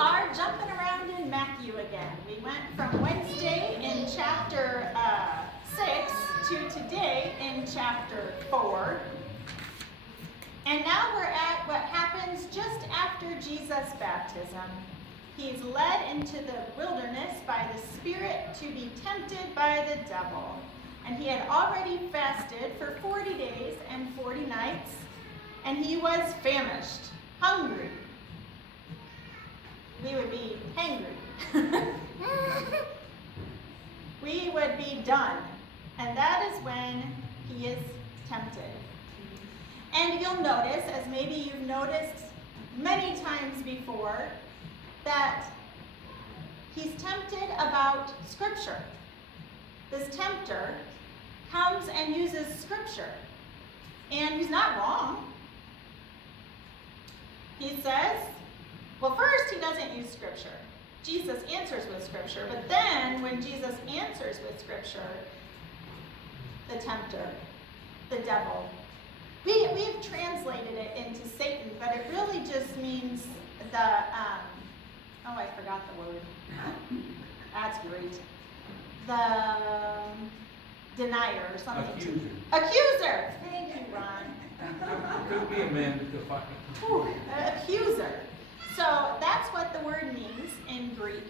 are jumping around in Matthew again. We went from Wednesday in chapter 6 to today in chapter 4. And now we're at what happens just after Jesus' baptism. He's led into the wilderness by the Spirit to be tempted by the devil. And he had already fasted for 40 days and 40 nights, and he was famished, hungry. We would be hangry. We would be done. And that is when he is tempted. And you'll notice, as maybe you've noticed many times before, that he's tempted about Scripture. This tempter comes and uses Scripture. And he's not wrong. He says, well, first, he doesn't use Scripture. Jesus answers with Scripture. But then, when Jesus answers with Scripture, the tempter, the devil, we've translated it into Satan, but it really just means I forgot the word. That's great. The denier or something. Accuser. Thank you, Ron. Could be amended to find. Accuser. So that's what the word means in Greek.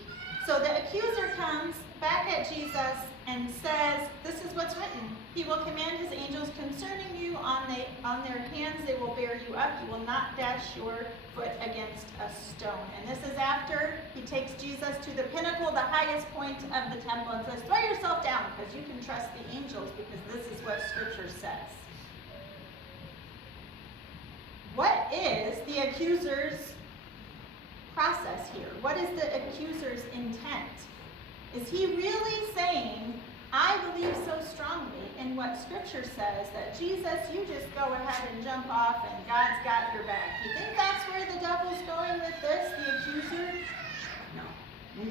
So the accuser comes back at Jesus and says, this is what's written. He will command his angels concerning you. On their hands they will bear you up. You will not dash your foot against a stone. And this is after he takes Jesus to the pinnacle, the highest point of the temple, and says, throw yourself down because you can trust the angels because this is what Scripture says. What is the accuser's process here? What is the accuser's intent? Is he really saying, I believe so strongly in what Scripture says that Jesus, you just go ahead and jump off and God's got your back? You think that's where the devil's going with this, the accuser?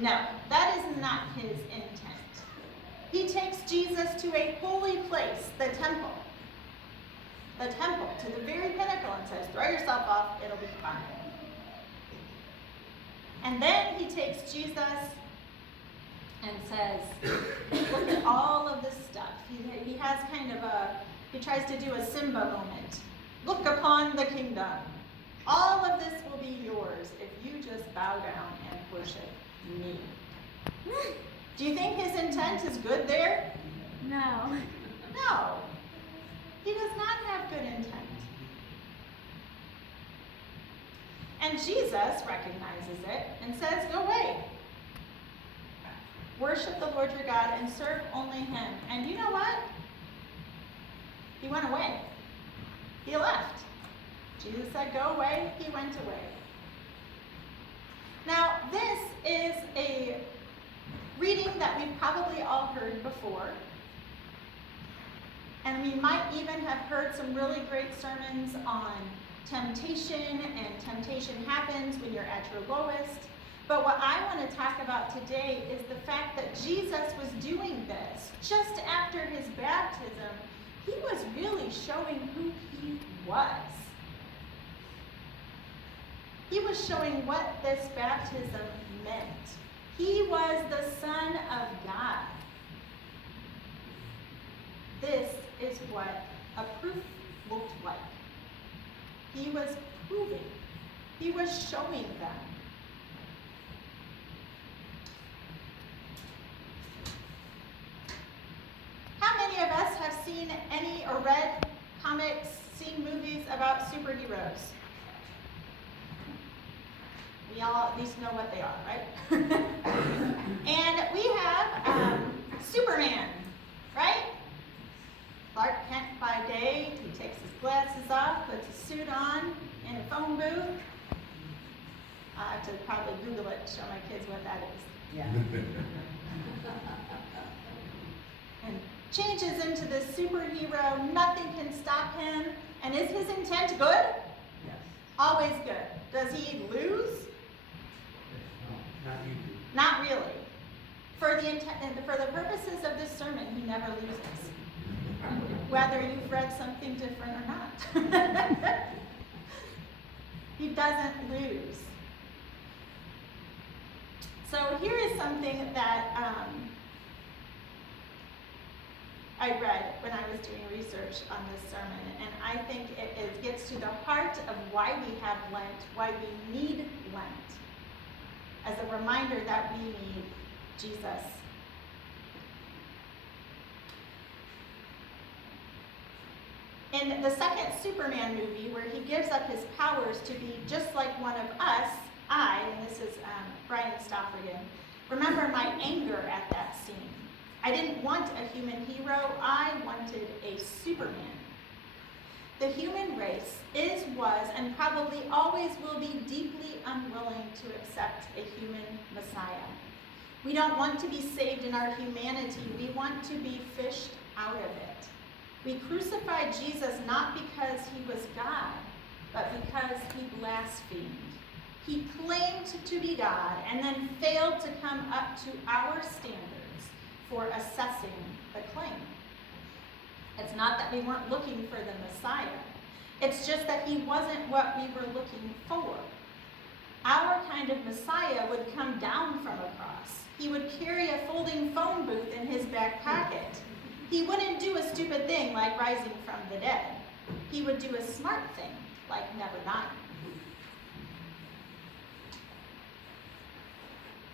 No, that is not his intent. He takes Jesus to a holy place, the temple, to the very pinnacle, and says, throw yourself off, it'll be fine. And then he takes Jesus and says, look at all of this stuff. He has kind of he tries to do a Simba moment. Look upon the kingdom. All of this will be yours if you just bow down and worship me. Do you think his intent is good there? No. No. He does not have good intent. And Jesus recognizes it and says, go away. Worship the Lord your God and serve only him. And you know what? He went away. He left. Jesus said, go away. He went away. Now, this is a reading that we've probably all heard before. And we might even have heard some really great sermons on temptation, and temptation happens when you're at your lowest. But what I want to talk about today is the fact that Jesus was doing this just after his baptism. He was really showing who he was. He was showing what this baptism meant. He was the Son of God. This is what a proof looked like. He was proving. He was showing them. How many of us have seen any or read comics, seen movies about superheroes? We all at least know what they are, right? And we have Superman, right? Clark Kent by day, he takes his glasses off, puts a suit on in a phone booth. I have to probably Google it to show my kids what that is. Yeah. And changes into this superhero, nothing can stop him. And is his intent good? Yes. Always good. Does he lose? Not usually. Not really. For the purposes of this sermon, he never loses. Whether you've read something different or not. He doesn't lose. So here is something that I read when I was doing research on this sermon, and I think it gets to the heart of why we have Lent, why we need Lent, as a reminder that we need Jesus. In the second Superman movie, where he gives up his powers to be just like one of us, and this is Brian Stoffergan, remember my anger at that scene. I didn't want a human hero, I wanted a Superman. The human race is, was, and probably always will be deeply unwilling to accept a human Messiah. We don't want to be saved in our humanity, we want to be fished out of it. We crucified Jesus not because he was God, but because he blasphemed. He claimed to be God and then failed to come up to our standards for assessing the claim. It's not that we weren't looking for the Messiah. It's just that he wasn't what we were looking for. Our kind of Messiah would come down from a cross. He would carry a folding phone booth in his back pocket. He wouldn't do a stupid thing like rising from the dead. He would do a smart thing like never dying.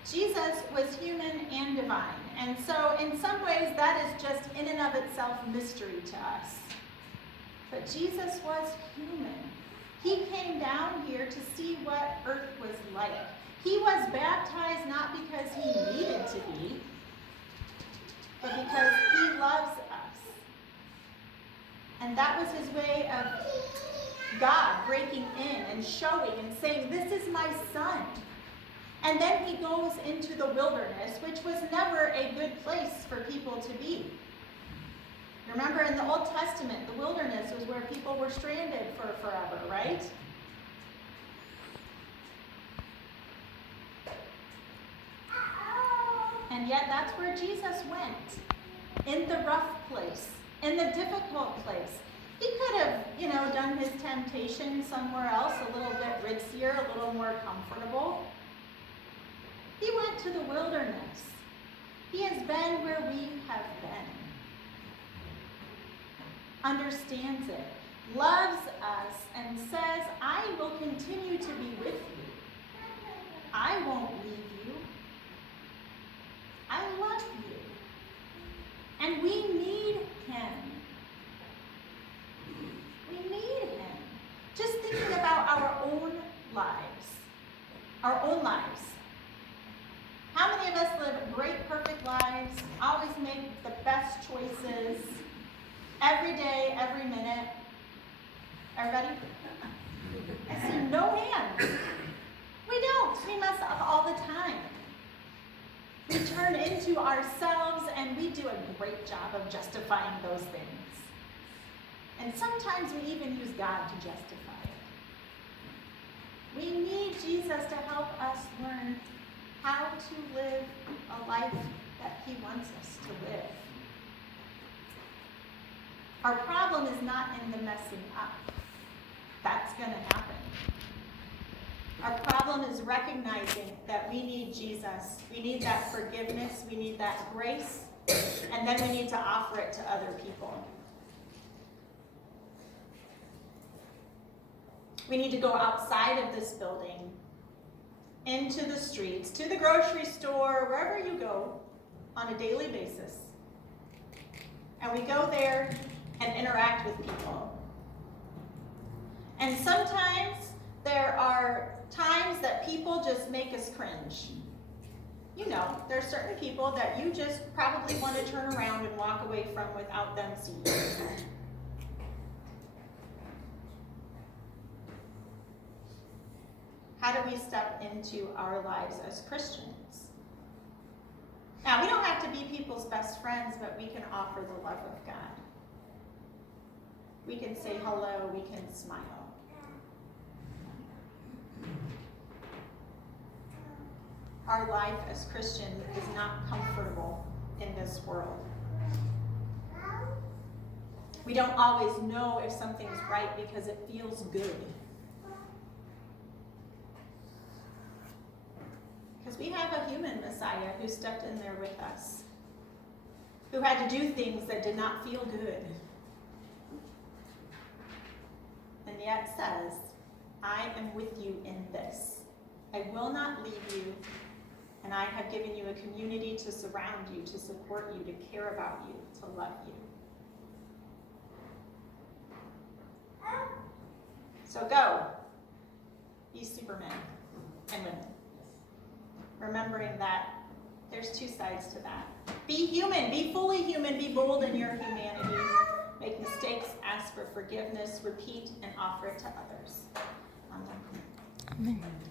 Jesus was human and divine, and so in some ways that is just in and of itself mystery to us. But Jesus was human. He came down here to see what earth was like. He was baptized not because he needed to be, but because he loves us. And that was his way of God breaking in and showing and saying, this is my son. And then he goes into the wilderness, which was never a good place for people to be. Remember in the Old Testament, the wilderness was where people were stranded for forever, right? And yet that's where Jesus went, in the rough place, in the difficult place. He could have, done his temptation somewhere else, a little bit ritzier, a little more comfortable. He went to the wilderness. He has been where we have been. Understands it, loves us, and says, I will continue to be with you. I won't leave you. I love you. And we need him. We need him. Just thinking about our own lives. Our own lives. How many of us live great, perfect lives, always make the best choices, every day, every minute? Everybody? I see no hands. We don't. We mess up all the time. We turn into ourselves and we do a great job of justifying those things. And sometimes we even use God to justify it. We need Jesus to help us learn how to live a life that he wants us to live. Our problem is not in the messing up. That's going to happen. Our problem is recognizing that we need Jesus. We need that forgiveness. We need that grace. And then we need to offer it to other people. We need to go outside of this building, into the streets, to the grocery store, wherever you go on a daily basis. And we go there and interact with people. And sometimes there are times that people just make us cringe. There are certain people that you just probably want to turn around and walk away from without them seeing you. How do we step into our lives as Christians? Now, we don't have to be people's best friends, but we can offer the love of God. We can say hello, we can smile. Our life as Christians is not comfortable in this world. We don't always know if something's right because it feels good. Because because we have a human Messiah who stepped in there with us, who had to do things that did not feel good, and yet says, I am with you in this. I will not leave you, and I have given you a community to surround you, to support you, to care about you, to love you. So go, be supermen and women. Remembering that there's two sides to that. Be human, be fully human, be bold in your humanity. Make mistakes, ask for forgiveness, repeat, and offer it to others. Amen. Amen.